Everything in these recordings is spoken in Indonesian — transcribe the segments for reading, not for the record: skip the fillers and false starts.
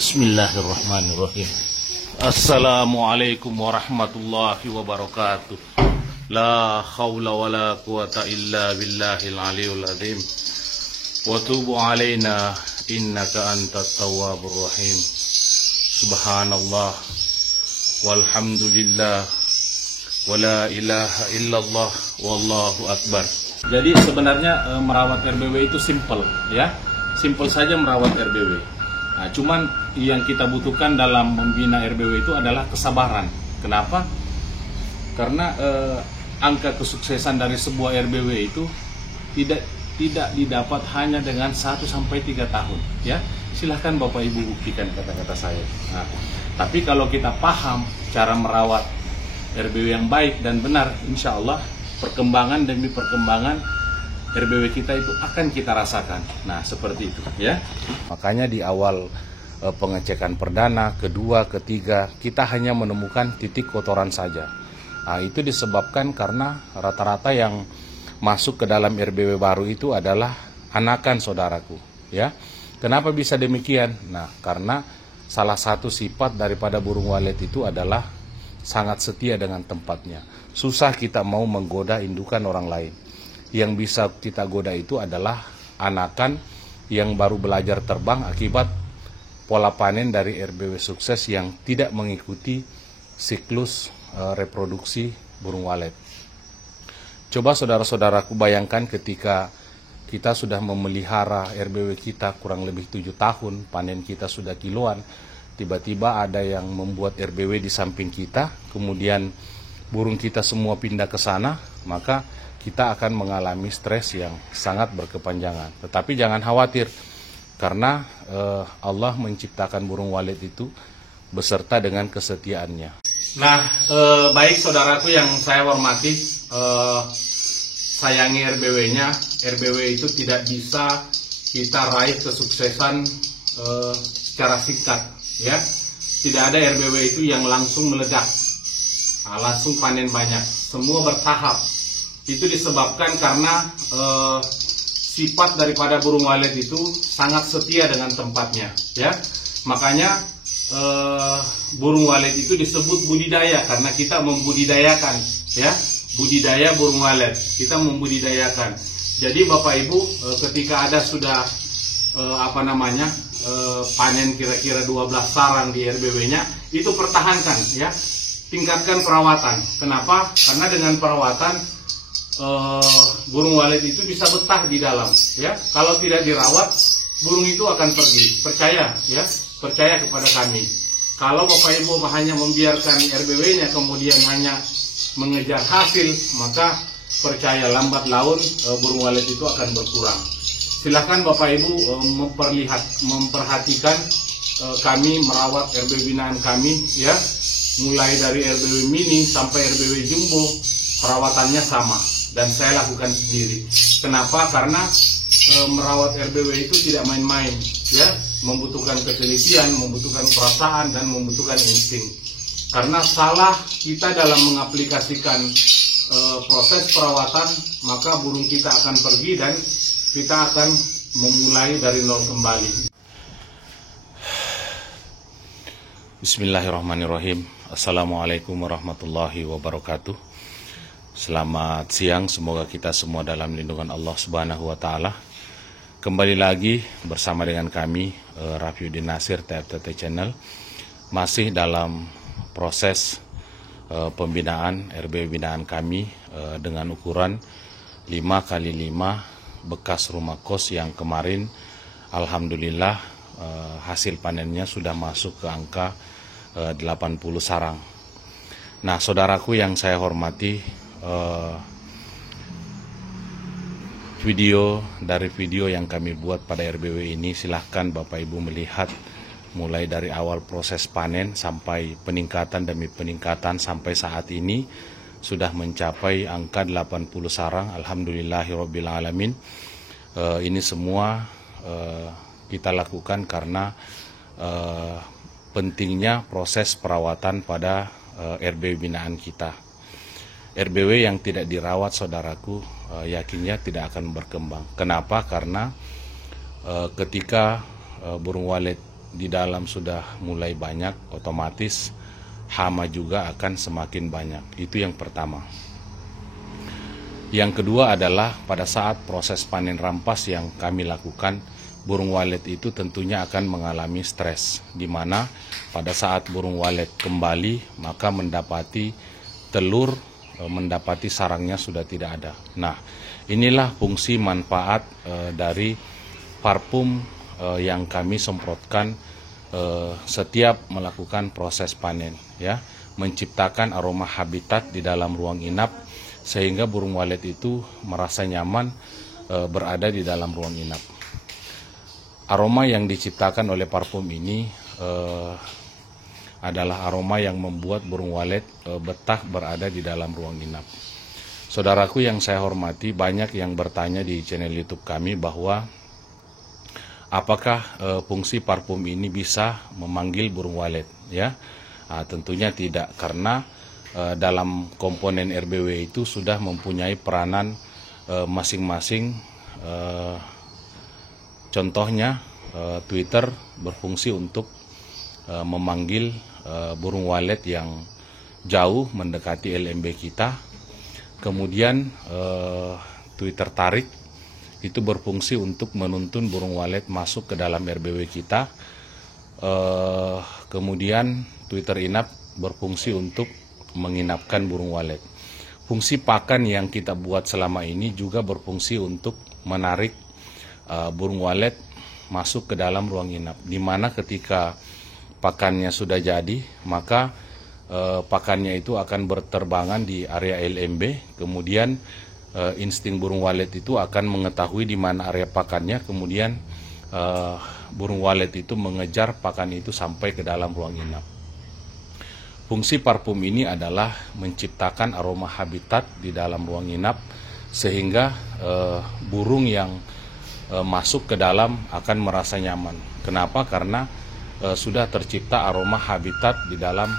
Bismillahirrahmanirrahim. Assalamualaikum warahmatullahi wabarakatuh. La haula wa la quwata illa billahil aliyul azim. Wa tubu alaina innaka antat tawwabur rahim. Subhanallah walhamdulillah wa la ilaha illallah wallahu akbar. Jadi sebenarnya merawat RBW itu simple ya. Simple saja merawat RBW. Nah, cuman yang kita butuhkan dalam membina RBW itu adalah kesabaran. Kenapa? Karena angka kesuksesan dari sebuah RBW itu tidak didapat hanya dengan 1 sampai 3 tahun. Ya, silahkan Bapak Ibu buktikan kata-kata saya. Nah, tapi kalau kita paham cara merawat RBW yang baik dan benar, insya Allah perkembangan demi perkembangan RBW kita itu akan kita rasakan. Nah, seperti itu ya. Makanya di awal pengecekan perdana, kedua, ketiga, kita hanya menemukan titik kotoran saja. Nah, itu disebabkan karena rata-rata yang masuk ke dalam RBW baru itu adalah anakan saudaraku, ya. Kenapa bisa demikian? Nah, karena salah satu sifat daripada burung walet itu adalah sangat setia dengan tempatnya. Susah kita mau menggoda indukan orang lain. Yang bisa kita goda itu adalah anakan yang baru belajar terbang akibat pola panen dari RBW sukses yang tidak mengikuti siklus reproduksi burung walet. Coba saudara-saudaraku bayangkan ketika kita sudah memelihara RBW kita kurang lebih 7 tahun, panen kita sudah kiloan, tiba-tiba ada yang membuat RBW di samping kita, kemudian burung kita semua pindah ke sana, maka kita akan mengalami stres yang sangat berkepanjangan. Tetapi jangan khawatir, karena Allah menciptakan burung walet itu beserta dengan kesetiaannya. Nah, baik saudaraku yang saya hormati, sayangi RBW-nya. RBW itu tidak bisa kita raih kesuksesan secara singkat, ya. Tidak ada RBW itu yang langsung meledak, langsung panen banyak. Semua bertahap. Itu disebabkan karena sifat daripada burung walet itu sangat setia dengan tempatnya, ya. Makanya burung walet itu disebut budidaya karena kita membudidayakan, ya. Budidaya burung walet, kita membudidayakan. Jadi Bapak Ibu, ketika ada sudah panen kira-kira 12 sarang di RBW-nya, itu pertahankan, ya. Tingkatkan perawatan. Kenapa? Karena dengan perawatan burung walet itu bisa betah di dalam, ya. Kalau tidak dirawat, burung itu akan pergi. Percaya, ya, percaya kepada kami. Kalau Bapak Ibu hanya membiarkan RBW-nya kemudian hanya mengejar hasil, maka percaya lambat laun burung walet itu akan berkurang. Silakan Bapak Ibu memperhatikan kami merawat RBW binaan kami, ya. Mulai dari RBW mini sampai RBW jumbo, perawatannya sama. Dan saya lakukan sendiri. Kenapa? Karena merawat RBW itu tidak main-main, ya. Membutuhkan ketelitian, membutuhkan perasaan, dan membutuhkan insting. Karena salah kita dalam mengaplikasikan proses perawatan, maka burung kita akan pergi dan kita akan memulai dari nol kembali. Bismillahirrahmanirrahim. Assalamualaikum warahmatullahi wabarakatuh. Selamat siang, semoga kita semua dalam lindungan Allah Subhanahu wa Ta'ala. Kembali lagi bersama dengan kami, Rafiuddin Nasir, TFTT Channel, masih dalam proses pembinaan RBW binaan kami dengan ukuran 5x5 bekas rumah kos yang kemarin alhamdulillah hasil panennya sudah masuk ke angka 80 sarang. Nah, saudaraku yang saya hormati, video yang kami buat pada RBW ini silahkan Bapak Ibu melihat mulai dari awal proses panen sampai peningkatan demi peningkatan sampai saat ini sudah mencapai angka 80 sarang. Alhamdulillahirabbil alamin. Ini semua kita lakukan karena pentingnya proses perawatan pada RBW binaan kita. RBW yang tidak dirawat, saudaraku, yakinnya tidak akan berkembang. Kenapa? Karena ketika burung walet di dalam sudah mulai banyak, otomatis hama juga akan semakin banyak. Itu yang pertama. Yang kedua adalah pada saat proses panen rampas yang kami lakukan, burung walet itu tentunya akan mengalami stres, di mana pada saat burung walet kembali maka mendapati telur, mendapati sarangnya sudah tidak ada. Nah, inilah fungsi manfaat dari parfum yang kami semprotkan setiap melakukan proses panen, ya, menciptakan aroma habitat di dalam ruang inap sehingga burung walet itu merasa nyaman berada di dalam ruang inap. Aroma yang diciptakan oleh parfum ini adalah aroma yang membuat burung walet betah berada di dalam ruang inap. Saudaraku yang saya hormati, banyak yang bertanya di channel YouTube kami bahwa apakah fungsi parfum ini bisa memanggil burung walet, ya? Tentunya tidak, karena dalam komponen RBW itu sudah mempunyai peranan masing-masing. Contohnya Twitter berfungsi untuk memanggil burung walet yang jauh mendekati LMB kita. Kemudian Twitter tarik itu berfungsi untuk menuntun burung walet masuk ke dalam RBW kita. Kemudian Twitter inap berfungsi untuk menginapkan burung walet. Fungsi pakan yang kita buat selama ini juga berfungsi untuk menarik burung walet masuk ke dalam ruang inap, di mana ketika pakannya sudah jadi, maka pakannya itu akan berterbangan di area LMB. Kemudian insting burung walet itu akan mengetahui di mana area pakannya, kemudian burung walet itu mengejar pakan itu sampai ke dalam ruang inap. Fungsi parfum ini adalah menciptakan aroma habitat di dalam ruang inap sehingga burung yang masuk ke dalam akan merasa nyaman. Kenapa? Karena sudah tercipta aroma habitat di dalam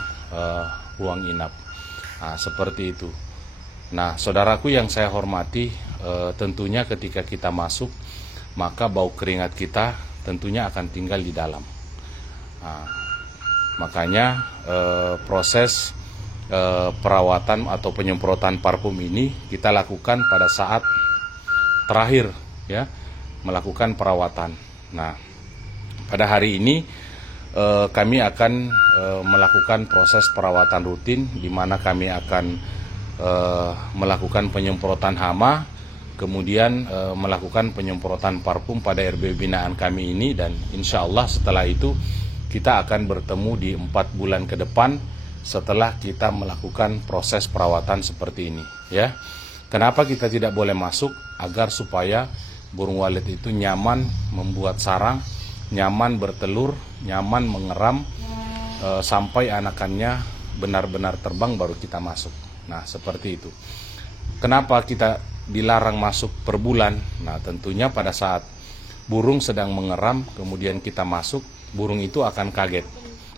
ruang inap. Nah, seperti itu. Nah, saudaraku yang saya hormati, tentunya ketika kita masuk, maka bau keringat kita tentunya akan tinggal di dalam. Nah, makanya proses perawatan atau penyemprotan parfum ini kita lakukan pada saat terakhir, ya, melakukan perawatan. Nah, pada hari ini kami akan melakukan proses perawatan rutin, di mana kami akan melakukan penyemprotan hama, kemudian melakukan penyemprotan parfum pada RBW binaan kami ini, dan insya Allah setelah itu kita akan bertemu di 4 bulan ke depan setelah kita melakukan proses perawatan seperti ini, ya. Kenapa kita tidak boleh masuk? Agar supaya burung walet itu nyaman membuat sarang, nyaman bertelur, nyaman mengeram, sampai anakannya benar-benar terbang baru kita masuk. Nah, seperti itu. Kenapa kita dilarang masuk per bulan? Nah, tentunya pada saat burung sedang mengeram, kemudian kita masuk, burung itu akan kaget.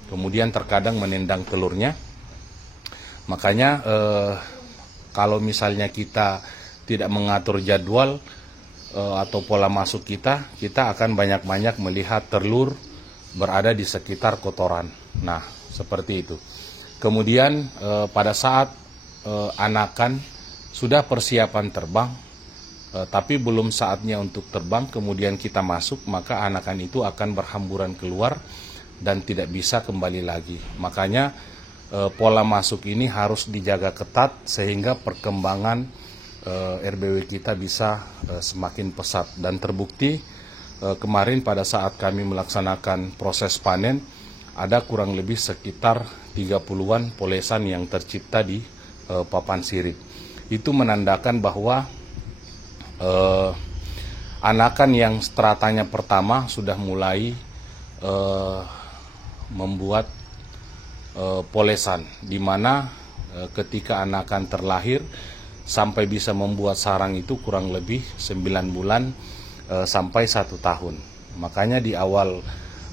Kemudian terkadang menendang telurnya. Makanya kalau misalnya kita tidak mengatur jadwal atau pola masuk kita akan banyak-banyak melihat telur berada di sekitar kotoran. Nah, seperti itu. Kemudian pada saat anakan sudah persiapan terbang, tapi belum saatnya untuk terbang, kemudian kita masuk, maka anakan itu akan berhamburan keluar dan tidak bisa kembali lagi. Makanya pola masuk ini harus dijaga ketat sehingga perkembangan RBW kita bisa semakin pesat. Dan terbukti kemarin pada saat kami melaksanakan proses panen, ada kurang lebih sekitar 30-an polesan yang tercipta di papan sirip. Itu menandakan bahwa anakan yang stratanya pertama sudah mulai membuat polesan, di mana ketika anakan terlahir sampai bisa membuat sarang itu kurang lebih 9 bulan sampai 1 tahun. Makanya di awal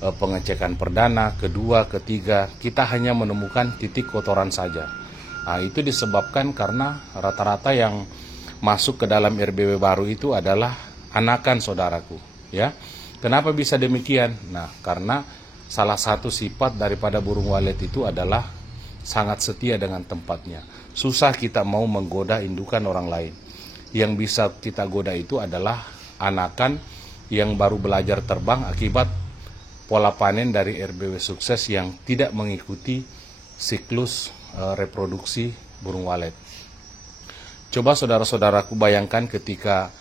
pengecekan perdana, kedua, ketiga, kita hanya menemukan titik kotoran saja. Nah, itu disebabkan karena rata-rata yang masuk ke dalam RBW baru itu adalah anakan, saudaraku, ya. Kenapa bisa demikian? Nah, karena salah satu sifat daripada burung walet itu adalah sangat setia dengan tempatnya. Susah kita mau menggoda indukan orang lain. Yang bisa kita goda itu adalah anakan yang baru belajar terbang akibat pola panen dari RBW sukses yang tidak mengikuti siklus reproduksi burung walet. Coba saudara-saudaraku bayangkan ketika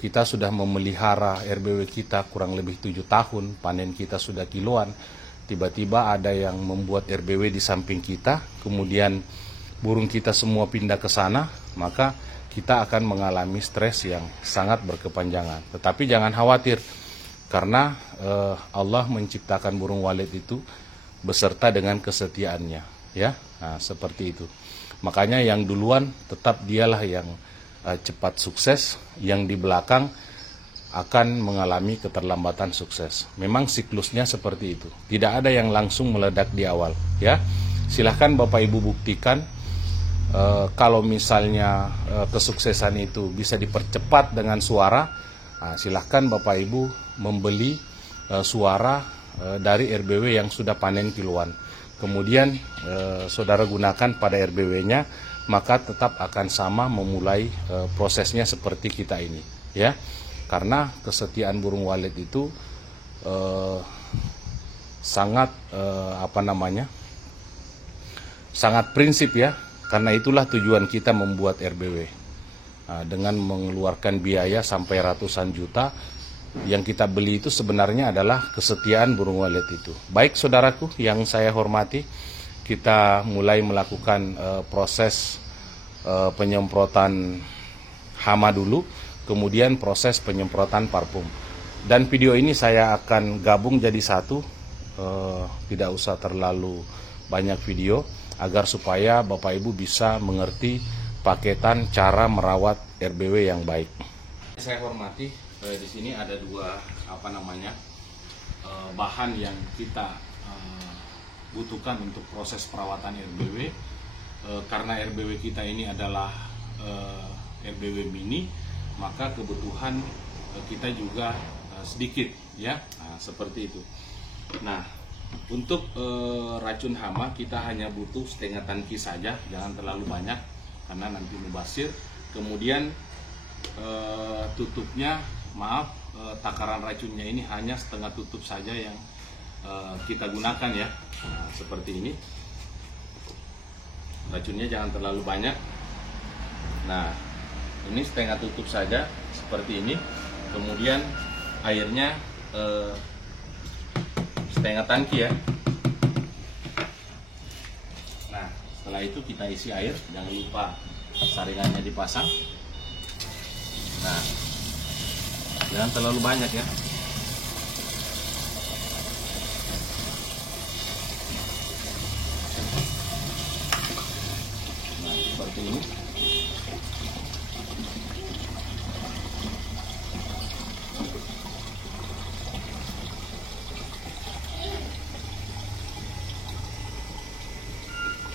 kita sudah memelihara RBW kita kurang lebih 7 tahun, panen kita sudah kiloan, tiba-tiba ada yang membuat RBW di samping kita, kemudian burung kita semua pindah ke sana, maka kita akan mengalami stres yang sangat berkepanjangan. Tetapi jangan khawatir, karena Allah menciptakan burung walet itu beserta dengan kesetiaannya, ya. Nah, seperti itu. Makanya yang duluan tetap dialah yang cepat sukses, yang di belakang akan mengalami keterlambatan sukses. Memang siklusnya seperti itu. Tidak ada yang langsung meledak di awal, ya. Silahkan Bapak Ibu buktikan kalau misalnya kesuksesan itu bisa dipercepat dengan suara. Nah, silahkan Bapak Ibu membeli suara dari RBW yang sudah panen kiloan. Kemudian saudara gunakan pada RBW-nya, maka tetap akan sama memulai prosesnya seperti kita ini, ya. Karena kesetiaan burung walet itu sangat sangat prinsip, ya. Karena itulah tujuan kita membuat RBW. Nah, dengan mengeluarkan biaya sampai ratusan juta, yang kita beli itu sebenarnya adalah kesetiaan burung walet itu. Baik saudaraku yang saya hormati, kita mulai melakukan proses penyemprotan hama dulu, kemudian proses penyemprotan parfum. Dan video ini saya akan gabung jadi satu, tidak usah terlalu banyak video, agar supaya Bapak Ibu bisa mengerti paketan cara merawat RBW yang baik. Saya hormati, di sini ada dua bahan yang kita butuhkan untuk proses perawatan RBW. Karena RBW kita ini adalah RBW mini, maka kebutuhan kita juga sedikit, ya. Nah, seperti itu. Nah, untuk racun hama kita hanya butuh setengah tangki saja, jangan terlalu banyak karena nanti mubazir. Kemudian tutupnya, takaran racunnya ini hanya setengah tutup saja yang kita gunakan, ya. Nah, seperti ini. Racunnya jangan terlalu banyak. Nah, ini setengah tutup saja seperti ini. Kemudian airnya setengah tangki, ya. Nah, setelah itu kita isi air, jangan lupa saringannya dipasang. Nah, jangan terlalu banyak, ya. Nah, seperti ini.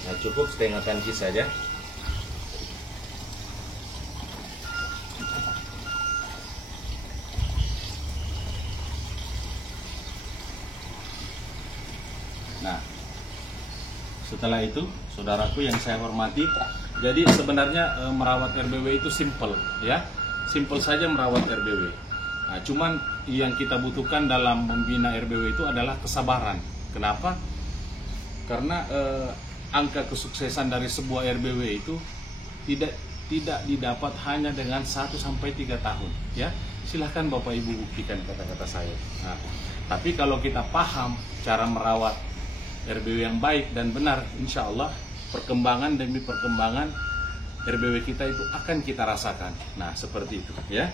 Nah, cukup setengah tangki saja. Nah, setelah itu, saudaraku yang saya hormati, jadi sebenarnya merawat RBW itu simple, ya. Simple saja merawat RBW. Nah, cuman yang kita butuhkan dalam membina RBW itu adalah kesabaran. Kenapa? Karena angka kesuksesan dari sebuah RBW itu tidak didapat hanya dengan 1-3 tahun, ya. Silahkan Bapak Ibu buktikan kata-kata saya. Nah, tapi kalau kita paham cara merawat RBW yang baik dan benar, insya Allah perkembangan demi perkembangan RBW kita itu akan kita rasakan. Nah, seperti itu, ya.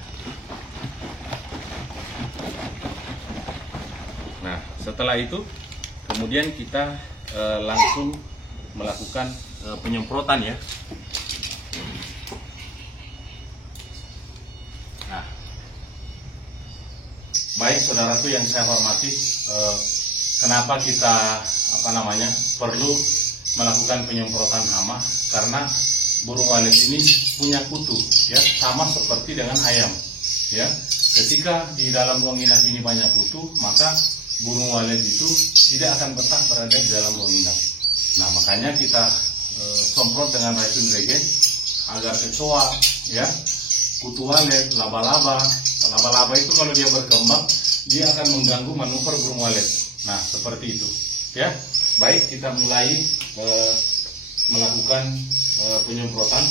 Nah, setelah itu kemudian kita langsung melakukan penyemprotan, ya. Nah, baik saudaraku yang saya hormati, kenapa kita perlu melakukan penyemprotan hama? Karena burung walet ini punya kutu, ya, sama seperti dengan ayam, ya. Ketika di dalam ruang inap ini banyak kutu, maka burung walet itu tidak akan betah berada di dalam ruang. Nah, makanya kita semprot dengan racun regen agar kecoa, ya, kutu walet, laba-laba itu kalau dia berkembang dia akan mengganggu manuver burung walet. Nah, seperti itu, ya. Baik, kita mulai melakukan penyemprotan.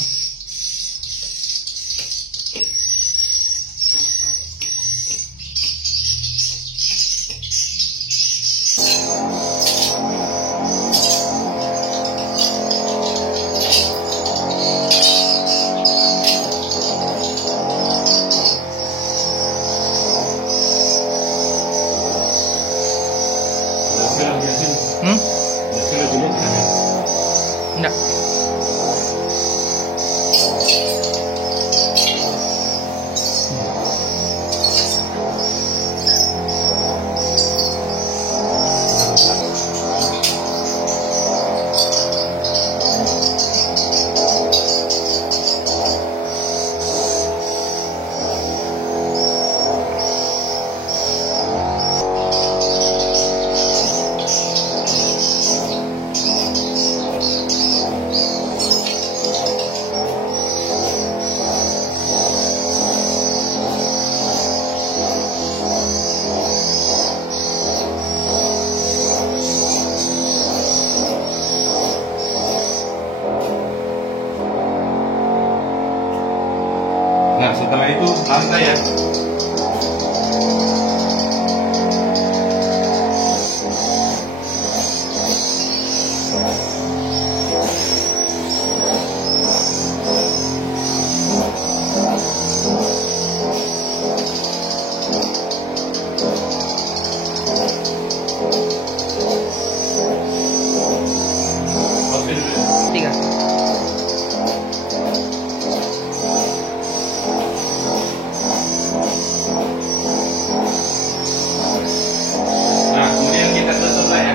Enggak. Nah, setelah itu lantai ya. Oke, dulu. 3. Nah, kemudian kita tutup lah ya.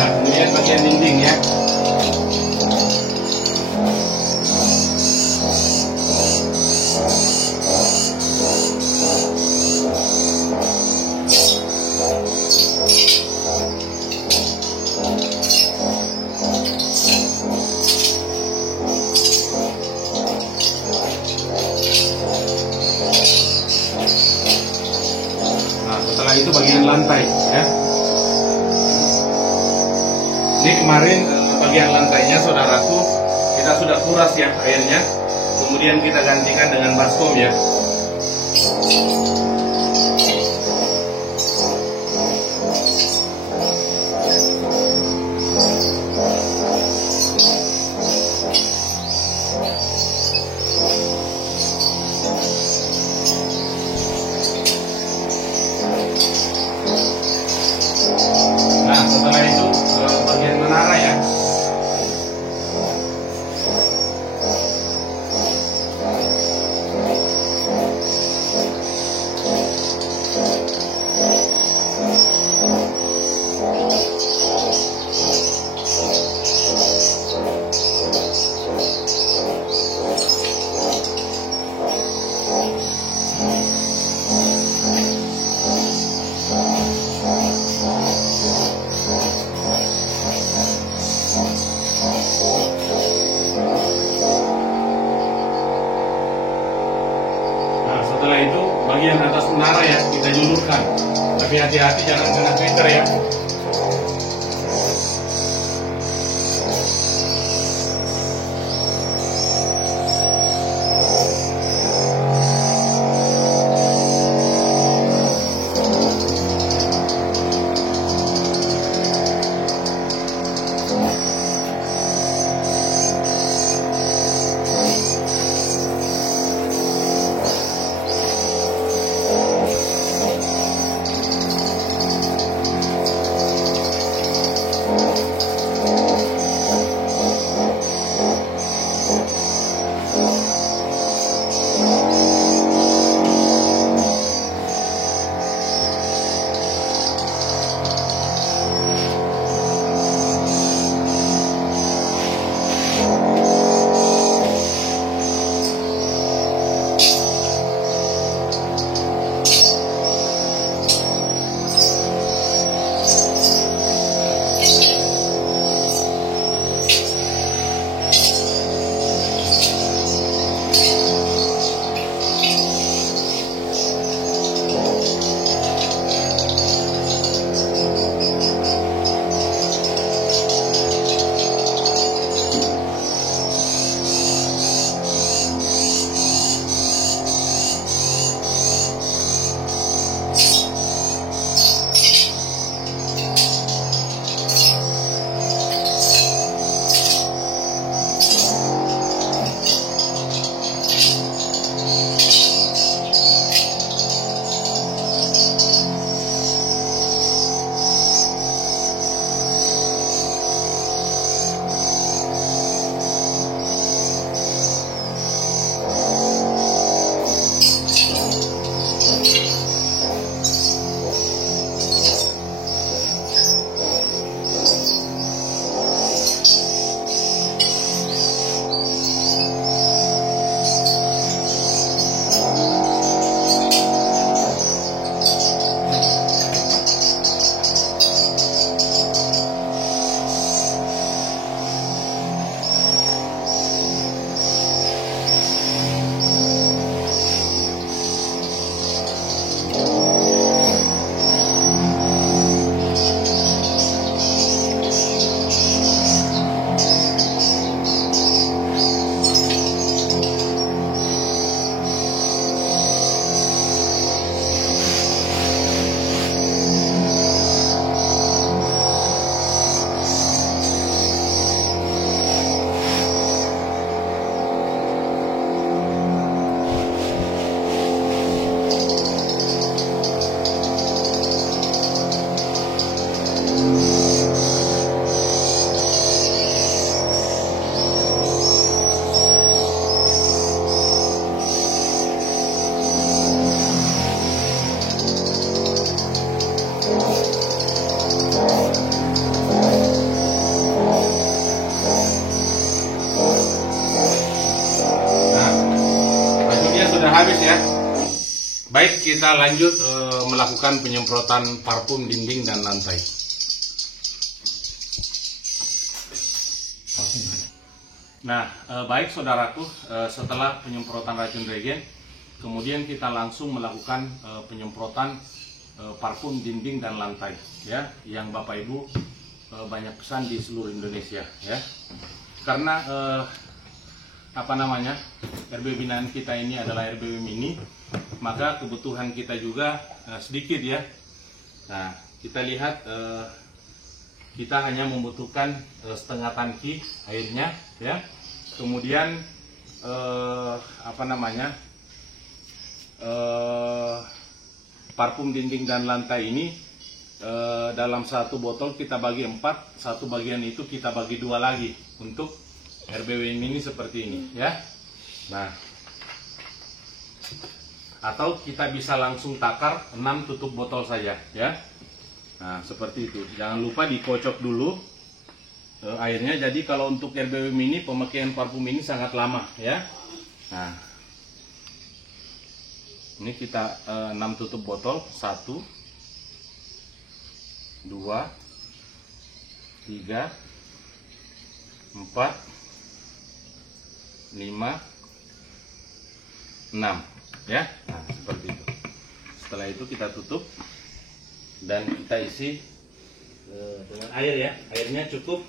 Nah, kemudian bagian dinding ya. Nah, setelah itu bagian lantai ya. Ini kemarin bagian lantainya saudaraku kita sudah kuras ya airnya. Kemudian kita gantikan dengan baskom ya. Nah, setelah itu bagian menara ya. Nah, setelah itu bagian atas menara ya kita julurkan. Tapi hati-hati jangan kena Twitter ya. baik, kita lanjut melakukan penyemprotan parfum dinding dan lantai. Nah, baik saudaraku, setelah penyemprotan racun regen, kemudian kita langsung melakukan penyemprotan parfum dinding dan lantai, ya, yang Bapak Ibu banyak pesan di seluruh Indonesia, ya. Karena RBW binaan kita ini adalah RBW mini, maka kebutuhan kita juga sedikit, ya. Nah, kita lihat kita hanya membutuhkan setengah tangki airnya, ya. Kemudian parfum dinding dan lantai ini dalam satu botol kita bagi 4, satu bagian itu kita bagi 2 lagi untuk RBW mini seperti ini, ya. Nah, atau kita bisa langsung takar 6 tutup botol saja, ya. Nah, seperti itu. Jangan lupa dikocok dulu airnya. Jadi kalau untuk RBW mini pemakaian parfum ini sangat lama, ya. Nah, ini kita 6 tutup botol, 1 2 3 4 5 6, ya. Nah, seperti itu. Setelah itu kita tutup dan kita isi dengan air, ya. Airnya cukup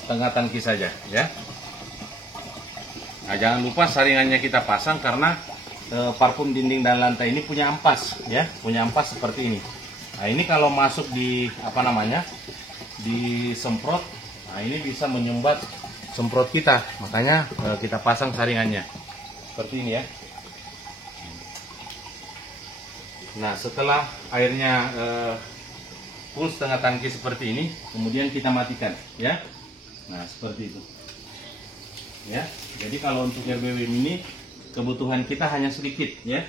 setengah tangki saja, ya. Nah, jangan lupa saringannya kita pasang karena parfum dinding dan lantai ini punya ampas, ya, punya ampas seperti ini. Nah, ini kalau masuk di disemprot, nah ini bisa menyumbat semprot kita, makanya kita pasang saringannya seperti ini, ya. Nah, setelah airnya full setengah tangki seperti ini, kemudian kita matikan, ya. Nah, seperti itu, ya. Jadi kalau untuk RBW mini kebutuhan kita hanya sedikit, ya.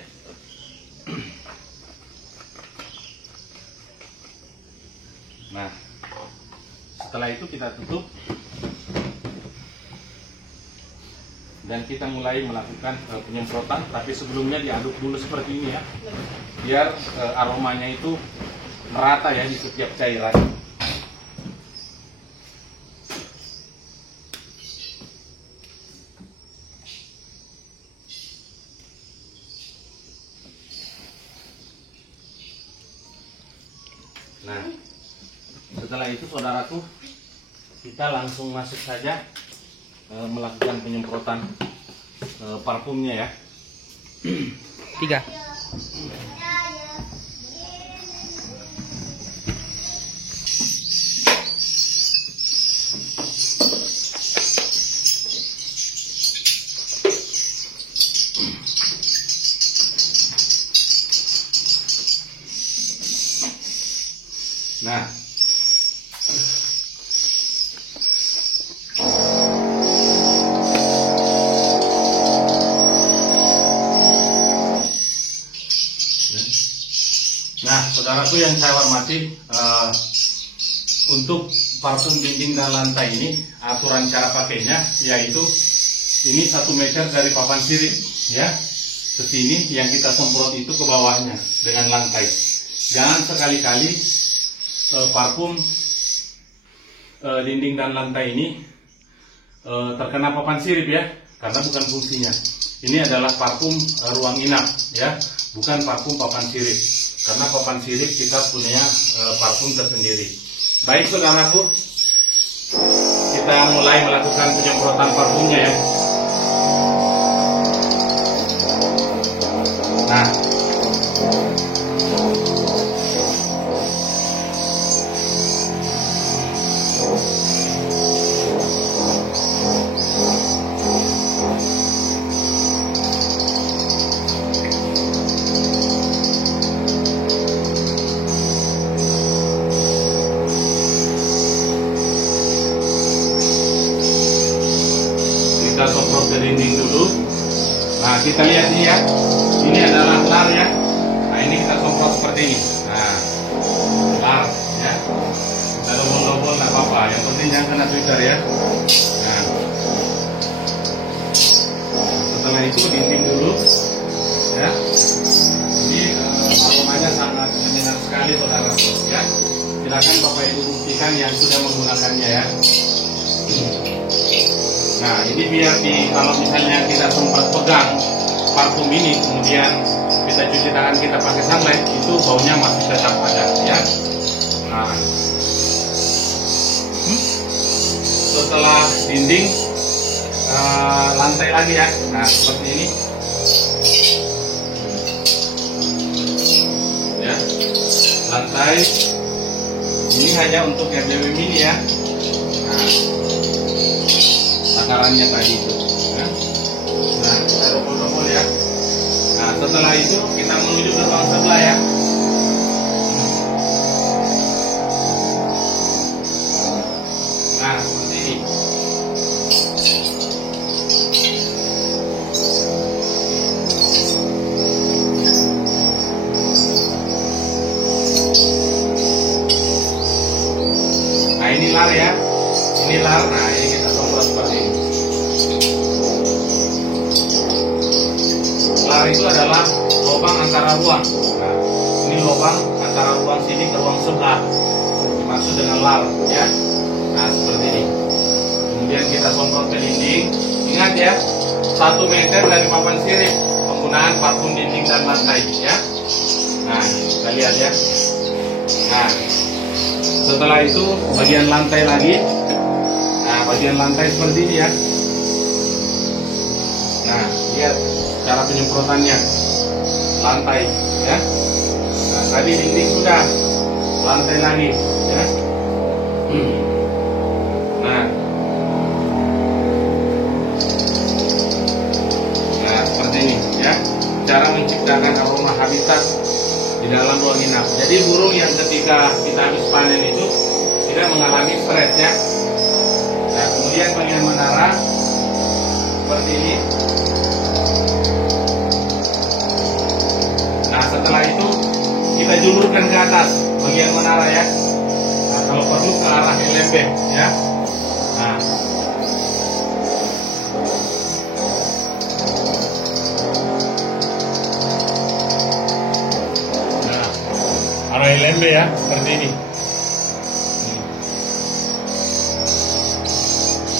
Nah, setelah itu kita tutup dan kita mulai melakukan penyemprotan, tapi sebelumnya diaduk dulu seperti ini, ya, biar aromanya itu merata, ya, di setiap cairan. Nah, setelah itu saudaraku, kita langsung masuk saja melakukan penyemprotan parfumnya, ya. 3. Nah, saudaraku yang saya hormati, untuk parfum dinding dan lantai ini aturan cara pakainya yaitu ini 1 meter dari papan sirip, ya, ke sini, yang kita semprot itu ke bawahnya dengan lantai. Jangan sekali-kali parfum dinding dan lantai ini terkena papan sirip, ya, karena bukan fungsinya. Ini adalah parfum ruang inap, ya, bukan parfum papan sirip. Karena papan sirip kita punya parfum tersendiri. Baik saudaraku, kita mulai melakukan penyemprotan parfumnya, ya. Nah, kita semprot ke dinding dulu. Nah, kita lihat nih, ya, ini adalah lar, ya. Nah, ini kita semprot seperti ini. Nah, lar, ya. Kita dobol-dobol nggak apa-apa, yang penting jangan kena Twitter, ya. Nah, setelah itu dinding dulu, ya. Ini aromanya sangat menyengat sekali, saudara. Ya, silakan Bapak Ibu buktikan yang sudah menggunakannya ya. Nah, ini biar kalau misalnya kita sempat pegang parfum ini, kemudian kita cuci tangan, kita pakai sunlight, itu baunya masih tetap ada, ya. Nah, setelah dinding, lantai lagi ya. Nah, seperti ini, ya. Lantai ini hanya untuk RBW mini ya. Nah, takarannya tadi itu. Ya. Nah, kita dobol-dobol ya. Nah, setelah itu kita menuju ke ruang sebelah ya. Nah, seperti ini. Nah, ini lar ya. Ini lar. Nah, ini kita semprot seperti ini. Lar itu adalah lubang antara ruang. Nah, ini lubang antara ruang sini ke ruang sebelah. Dimaksud dengan lar ya. Nah, seperti ini. Kemudian kita semprot ke dinding. Ingat ya, 1 meter dari papan sirip penggunaan parfum dinding dan lantai ya. Nah, kita lihat ya. Nah, setelah itu bagian lantai lagi. Nah, bagian lantai seperti ini ya. Nah, lihat cara penyemprotannya. Lantai ya. Nah, tadi dinding sudah, lantai lagi ya. Nah, seperti ini ya, cara menciptakan aroma habitat di dalam ruang inap. Jadi burung yang ketika kita habis panen itu tidak mengalami stres ya. Nah, kemudian bagian menara seperti ini. Nah, setelah itu kita julurkan ke atas bagian menara ya. Nah, kalau perlu ke arah LMB ya. Nah, arah LMB ya, seperti ini.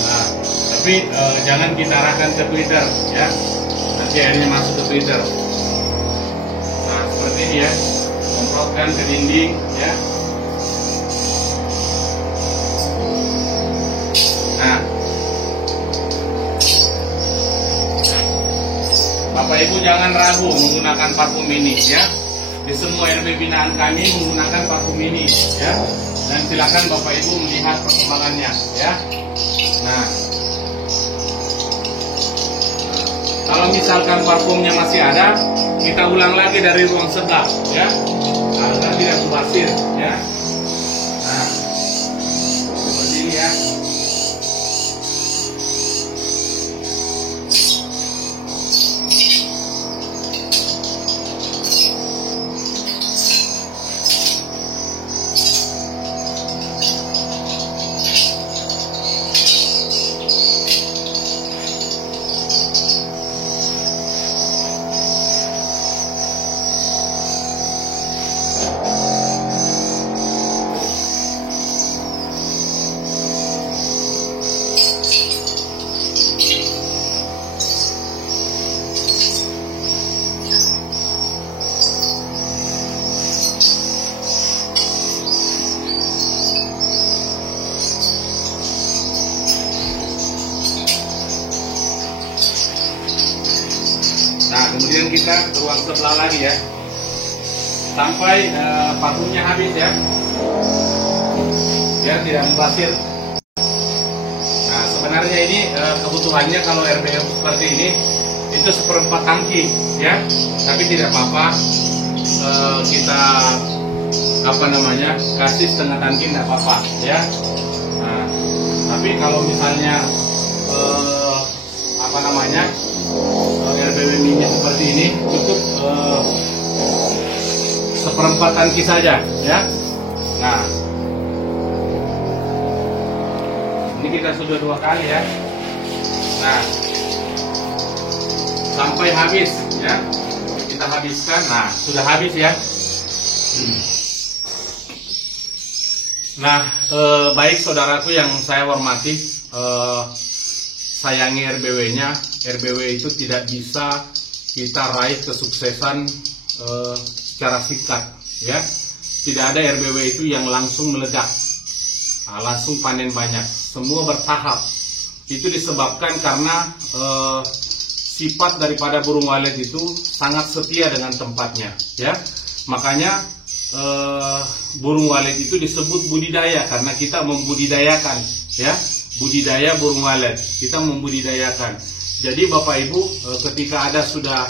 Nah, tapi jangan kita arahkan ke Twitter ya. Nanti airnya masuk ke Twitter. Nah, seperti ini ya. Semprotkan ke dinding ya. Nah, Bapak Ibu jangan ragu menggunakan parfum ini ya. Di semua RB binaan kami menggunakan parfum ini ya. Dan silakan Bapak Ibu melihat perkembangannya ya. Nah, kalau misalkan parfumnya masih ada, kita ulang lagi dari ruang sebelah ya, agar tidak mubazir ya. Nah, seperti ini ya. Nah, kemudian kita ke ruang sebelah lagi ya, sampai parfumnya habis ya, biar tidak mubazir. Nah, sebenarnya ini kebutuhannya kalau RBM seperti ini itu 1/4 tangki ya, tapi tidak apa-apa, kita kasih setengah tangki tidak apa-apa ya. Nah, tapi kalau misalnya RBW mini seperti ini cukup 1/4 tangki saja ya. Nah, ini kita sudah 2 kali ya. Nah, sampai habis ya. Kita habiskan. Nah, sudah habis ya. Nah, baik saudaraku yang saya hormati, sayangi RBW-nya. RBW itu tidak bisa kita raih kesuksesan secara singkat ya. Tidak ada RBW itu yang langsung meledak, langsung panen banyak. Semua bertahap. Itu disebabkan karena sifat daripada burung walet itu sangat setia dengan tempatnya ya. Makanya burung walet itu disebut budidaya karena kita membudidayakan ya. Budidaya burung walet, kita membudidayakan. Jadi Bapak Ibu, ketika ada sudah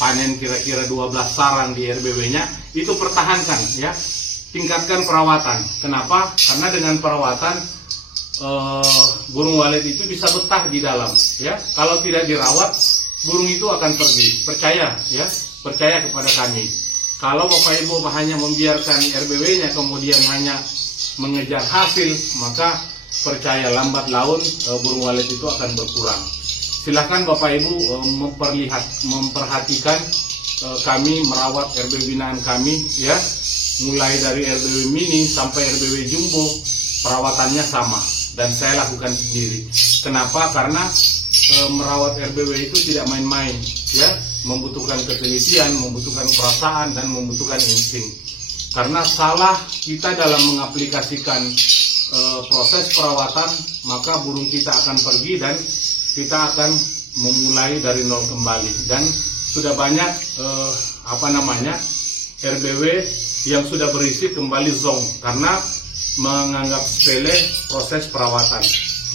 panen kira-kira 12 sarang di RBW-nya, itu pertahankan ya, tingkatkan perawatan. Kenapa? Karena dengan perawatan burung walet itu bisa betah di dalam ya. Kalau tidak dirawat, burung itu akan pergi. Percaya ya, percaya kepada kami. Kalau Bapak Ibu hanya membiarkan RBW-nya kemudian hanya mengejar hasil, maka percaya lambat laun burung walet itu akan berkurang. Silahkan Bapak Ibu memperhatikan kami merawat RBW binaan kami ya, mulai dari RBW mini sampai RBW jumbo, perawatannya sama dan saya lakukan sendiri. Kenapa? Karena merawat RBW itu tidak main-main ya, membutuhkan ketelitian, membutuhkan perasaan dan membutuhkan insting. Karena salah kita dalam mengaplikasikan proses perawatan, maka burung kita akan pergi dan kita akan memulai dari nol kembali. Dan sudah banyak RBW yang sudah berisi kembali zong karena menganggap sepele proses perawatan.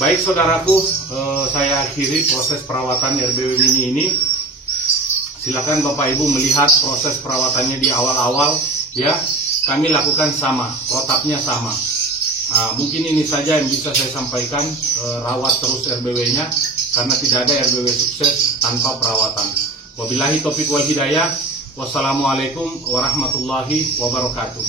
Baik saudaraku, saya akhiri proses perawatan RBW mini ini. Silakan Bapak Ibu melihat proses perawatannya di awal-awal ya. Kami lakukan sama, protapnya sama. Mungkin ini saja yang bisa saya sampaikan. Rawat terus RBW-nya karena tidak ada RBW sukses tanpa perawatan. Wabillahi taufiq wal hidayah. Wassalamualaikum warahmatullahi wabarakatuh.